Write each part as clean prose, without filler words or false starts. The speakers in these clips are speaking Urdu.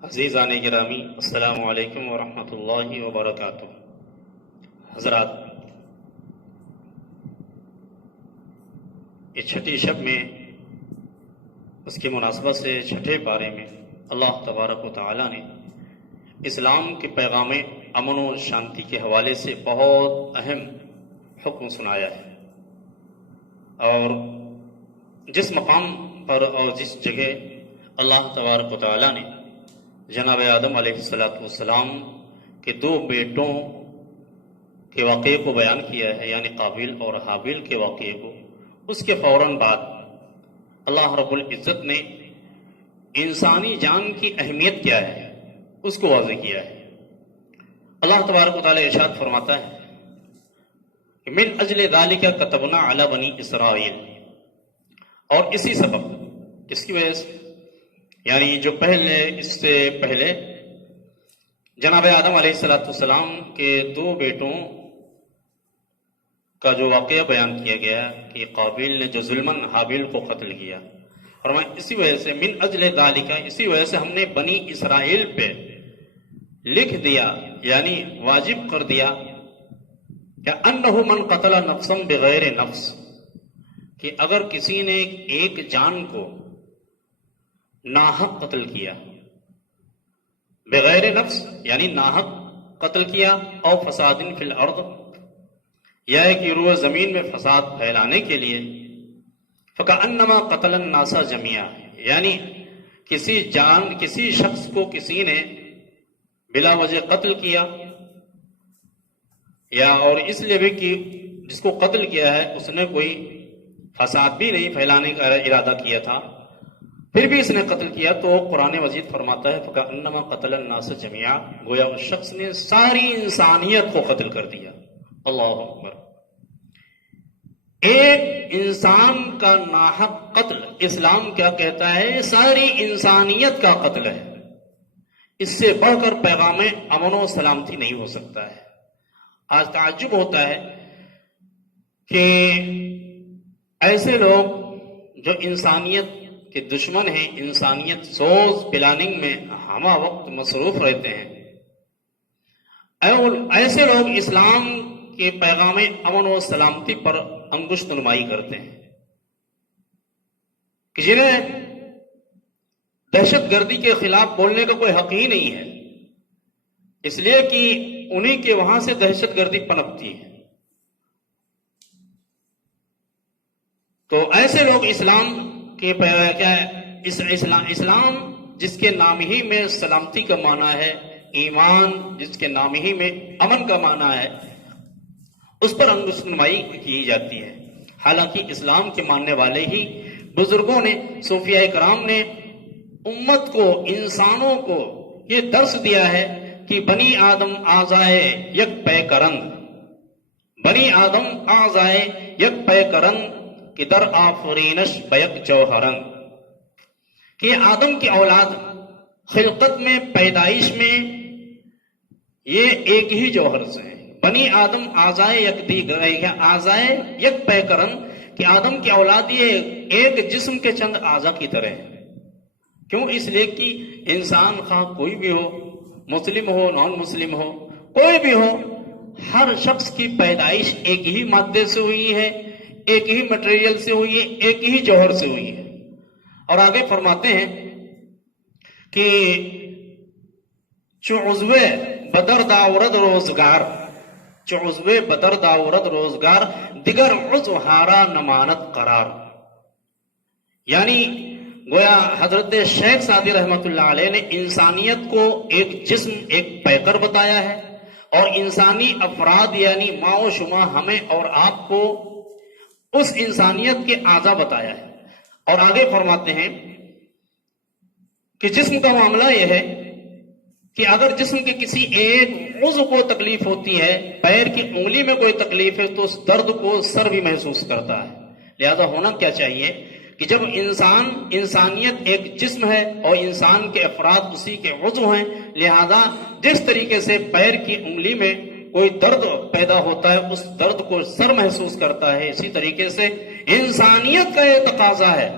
عزیزان گرامی، السلام علیکم ورحمۃ اللہ وبرکاتہ۔ حضرات، یہ چھٹی شب میں اس کی مناسبت سے چھٹے پارے میں اللہ تبارک و تعالی نے اسلام کے پیغام امن و شانتی کے حوالے سے بہت اہم حکم سنایا ہے، اور جس مقام پر اور جس جگہ اللہ تبارک و تعالی نے جناب آدم علیہ السلام کے دو بیٹوں کے واقعے کو بیان کیا ہے، یعنی قابیل اور حابیل کے واقعے کو، اس کے فوراً بعد اللہ رب العزت نے انسانی جان کی اہمیت کیا ہے اس کو واضح کیا ہے۔ اللہ تبارک و تعالی ارشاد فرماتا ہے کہ من اجل ذالک کتبنا علی بنی اسرائیل، اور اسی سبب، اس کی وجہ سے، یعنی جو اس سے پہلے جناب آدم علیہ السلام کے دو بیٹوں کا جو واقعہ بیان کیا گیا کہ قابیل نے جو ظلماً حابیل کو قتل کیا، اور میں اسی وجہ سے من اجل ذالک، اسی وجہ سے ہم نے بنی اسرائیل پہ لکھ دیا، یعنی واجب کر دیا کہ انہ من قتل نفسا بغیر نفس، کہ اگر کسی نے ایک جان کو ناحق قتل کیا، بغیر نفس یعنی ناحق قتل کیا، او فساد فی الارض، یا کہ روح زمین میں فساد پھیلانے کے لیے، فکأنما قتل الناس جميعا، یعنی کسی شخص کو کسی نے بلا وجہ قتل کیا، یا اور اس لیے بھی کہ جس کو قتل کیا ہے اس نے کوئی فساد بھی نہیں پھیلانے کا ارادہ کیا تھا، پھر بھی اس نے قتل کیا، تو قرآن مجید فرماتا ہے فَكَأَنَّمَا قَتَلَ النَّاسَ جَمِيعًا، گویا اس شخص نے ساری انسانیت کو قتل کر دیا۔ اللہ اکبر! ایک انسان کا ناحق قتل، اسلام کیا کہتا ہے؟ ساری انسانیت کا قتل ہے۔ اس سے بڑھ کر پیغام امن و سلامتی نہیں ہو سکتا ہے۔ آج تعجب ہوتا ہے کہ ایسے لوگ جو انسانیت کے دشمن ہیں، انسانیت سوز پلاننگ میں ہمہ وقت مصروف رہتے ہیں، اور ایسے لوگ اسلام کے پیغام امن و سلامتی پر انگشت نمائی کرتے ہیں، کہ جنہیں دہشت گردی کے خلاف بولنے کا کوئی حق ہی نہیں ہے، اس لیے کہ انہی کے وہاں سے دہشت گردی پنپتی ہے۔ تو ایسے لوگ اسلام کہ اسلام جس کے نام ہی میں سلامتی کا معنی ہے، ایمان جس کے نام ہی میں امن کا معنی ہے، اس پر انگشت نمائی کی جاتی ہے۔ حالانکہ اسلام کے ماننے والے ہی بزرگوں نے، صوفیاء کرام نے امت کو، انسانوں کو یہ درس دیا ہے کہ بنی آدم آزائے یک پے کرند، بنی آدم آزائے یک پے کرند کہ در آفرینش بیک جوہرن، کہ آدم کی اولاد خلقت میں، پیدائش میں یہ ایک ہی جوہر سے ہیں۔ بنی آدم آزائے یک دیگر، آزائے یک پے کرن، کہ آدم کی اولاد یہ ایک جسم کے چند اعضاء کی طرح ہے۔ کیوں؟ اس لیے کہ انسان خواہ کوئی بھی ہو، مسلم ہو، نان مسلم ہو، کوئی بھی ہو، ہر شخص کی پیدائش ایک ہی مادے سے ہوئی ہے، ایک ہی مٹیریل سے ہوئی ہے، ایک ہی جوہر سے ہوئی ہے۔ اور آگے فرماتے ہیں کہ چو عضو بدر داورد روزگار، چو عضو بدر داورد روزگار، دیگر عضو ہارا نمانت قرار، یعنی گویا حضرت شیخ سعدی رحمۃ اللہ علیہ نے انسانیت کو ایک جسم، ایک پیکر بتایا ہے، اور انسانی افراد یعنی ماں و شما ہمیں اور آپ کو اس انسانیت کے اعضاء بتایا ہے۔ اور آگے فرماتے ہیں کہ جسم کا معاملہ یہ ہے کہ اگر جسم کے کسی ایک عضو کو تکلیف ہوتی ہے، پیر کی انگلی میں کوئی تکلیف ہے، تو اس درد کو سر بھی محسوس کرتا ہے۔ لہذا ہونا کیا چاہیے کہ جب انسانیت ایک جسم ہے اور انسان کے افراد اسی کے عضو ہیں، لہذا جس طریقے سے پیر کی انگلی میں کوئی درد پیدا ہوتا ہے، اس درد کو سر محسوس کرتا ہے، اسی طریقے سے انسانیت کا یہ تقاضا ہے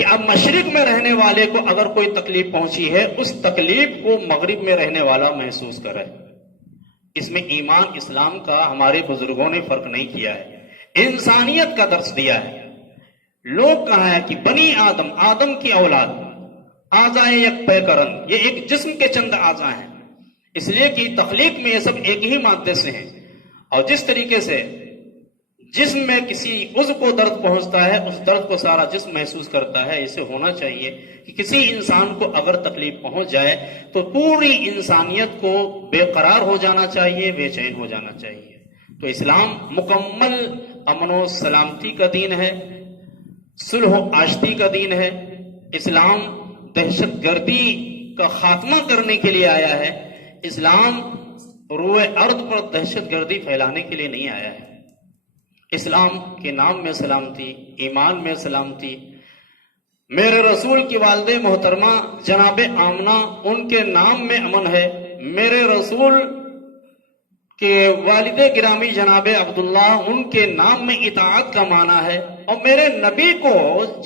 کہ اب مشرق میں رہنے والے کو اگر کوئی تکلیف پہنچی ہے اس تکلیف کو مغرب میں رہنے والا محسوس کرے. اس میں ایمان اسلام کا ہمارے بزرگوں نے فرق نہیں کیا ہے، انسانیت کا درس دیا ہے. لوگ کہا ہے کہ بنی آدم، آدم کی اولاد، اعضائے یک پیکرن، یہ ایک جسم کے چند اعضاء ہیں، اس لیے کہ تخلیق میں یہ سب ایک ہی مادے سے ہیں. اور جس طریقے سے جسم میں کسی عضو کو درد پہنچتا ہے اس درد کو سارا جسم محسوس کرتا ہے. اسے ہونا چاہیے کہ کسی انسان کو اگر تکلیف پہنچ جائے تو پوری انسانیت کو بے قرار ہو جانا چاہیے، بے چین ہو جانا چاہیے. تو اسلام مکمل امن و سلامتی کا دین ہے، صلح و آشتی کا دین ہے. اسلام دہشت گردی کا خاتمہ کرنے کے لیے آیا ہے. اسلام روئے ارض پر دہشت گردی پھیلانے کے لیے نہیں آیا ہے. اسلام کے نام میں سلامتی، ایمان میں سلامتی. میرے رسول کی والد محترمہ جناب آمنہ، ان کے نام میں امن ہے. میرے رسول کے والد گرامی جناب عبداللہ، ان کے نام میں اطاعت کا معنی ہے. اور میرے نبی کو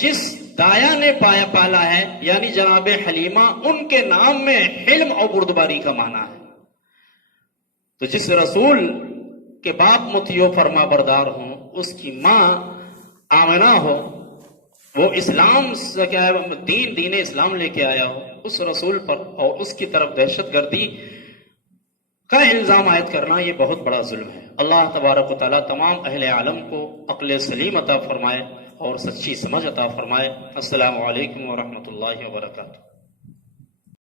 جس دایا نے پالا ہے یعنی جناب حلیمہ، ان کے نام میں حلم اور بردباری کا معنی ہے. تو جس رسول کے باپ مطیع فرما بردار ہوں، اس کی ماں آمنہ ہو، وہ اسلام سے کیا دین اسلام لے کے آیا ہو، اس رسول پر اور اس کی طرف دہشت گردی کا الزام عائد کرنا یہ بہت بڑا ظلم ہے. اللہ تبارک و تعالیٰ تمام اہل عالم کو عقل سلیم عطا فرمائے اور سچی سمجھ عطا فرمائے. السلام علیکم ورحمۃ اللہ وبرکاتہ.